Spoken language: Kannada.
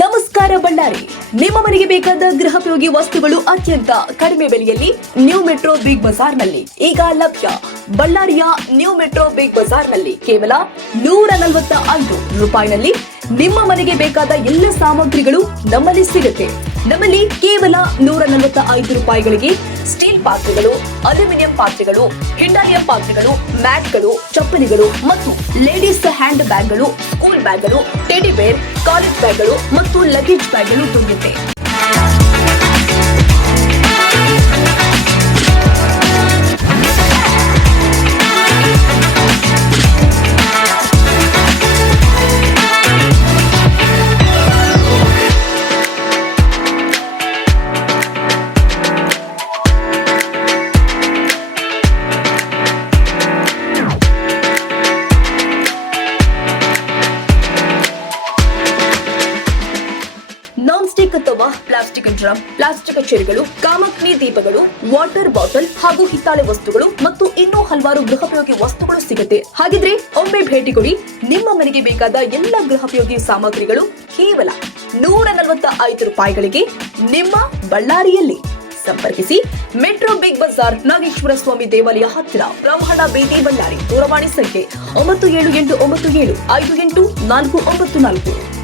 ನಮಸ್ಕಾರ ಬಳ್ಳಾರಿ. ನಿಮ್ಮ ಮನೆಗೆ ಬೇಕಾದ ಗೃಹೋಪಯೋಗಿ ವಸ್ತುಗಳು ಅತ್ಯಂತ ಕಡಿಮೆ ಬೆಲೆಯಲ್ಲಿ ನ್ಯೂ ಮೆಟ್ರೋ ಬಿಗ್ ಬಜಾರ್ನಲ್ಲಿ ಈಗ ಲಭ್ಯ. ಬಳ್ಳಾರಿಯ ನ್ಯೂ ಮೆಟ್ರೋ ಬಿಗ್ ಬಜಾರ್ನಲ್ಲಿ ಕೇವಲ 145 ರೂಪಾಯಿನಲ್ಲಿ ನಿಮ್ಮ ಮನೆಗೆ ಬೇಕಾದ ಎಲ್ಲ ಸಾಮಗ್ರಿಗಳು ನಮ್ಮಲ್ಲಿ ಸಿಗುತ್ತೆ. ನಮ್ಮಲ್ಲಿ ಕೇವಲ 145 ರೂಪಾಯಿಗಳಿಗೆ ಸ್ಟೀಲ್ ಪಾತ್ರೆಗಳು, ಅಲ್ಯೂಮಿನಿಯಂ ಪಾತ್ರೆಗಳು, ಹಿಂಡಾಲಿಯಂ ಪಾತ್ರೆಗಳು, ಮ್ಯಾಟ್ಗಳು, ಚಪ್ಪಲಿಗಳು ಮತ್ತು ಲೇಡೀಸ್ ಹ್ಯಾಂಡ್ ಬ್ಯಾಗ್ಗಳು, ಸ್ಕೂಲ್ ಬ್ಯಾಗ್ಗಳು, ಟೆಡಿ ಬೇರ್, ಕಾಲೇಜ್ ಬ್ಯಾಗ್ಗಳು ಮತ್ತು ಲಗೇಜ್ ಬ್ಯಾಗ್ಗಳು ದೊರೆಯುತ್ತೆ. ನಾನ್ ಸ್ಟಿಕ್ ಅಥವಾ ಪ್ಲಾಸ್ಟಿಕ್ ಡ್ರಮ್, ಪ್ಲಾಸ್ಟಿಕ್ ಚೇರುಗಳು, ಕಾಮಕ್ನಿ ದೀಪಗಳು, ವಾಟರ್ ಬಾಟಲ್ ಹಾಗೂ ಹಿತ್ತಾಳೆ ವಸ್ತುಗಳು ಮತ್ತು ಇನ್ನೂ ಹಲವಾರು ಗೃಹೋಪಯೋಗಿ ವಸ್ತುಗಳು ಸಿಗುತ್ತೆ. ಹಾಗಿದ್ರೆ ಒಮ್ಮೆ ಭೇಟಿ ಕೊಡಿ. ನಿಮ್ಮ ಮನೆಗೆ ಬೇಕಾದ ಎಲ್ಲ ಗೃಹೋಪಯೋಗಿ ಸಾಮಗ್ರಿಗಳು ಕೇವಲ 145 ರೂಪಾಯಿಗಳಿಗೆ ನಿಮ್ಮ ಬಳ್ಳಾರಿಯಲ್ಲಿ. ಸಂಪರ್ಕಿಸಿ ಮೆಟ್ರೋ ಬಿಗ್ ಬಜಾರ್, ನಾಗೇಶ್ವರ ಸ್ವಾಮಿ ದೇವಾಲಯ ಹತ್ತಿರ, ಬ್ರಹ್ಮಣ ಬೀದಿ, ಬಳ್ಳಾರಿ. ದೂರವಾಣಿ ಸಂಖ್ಯೆ 9789758494.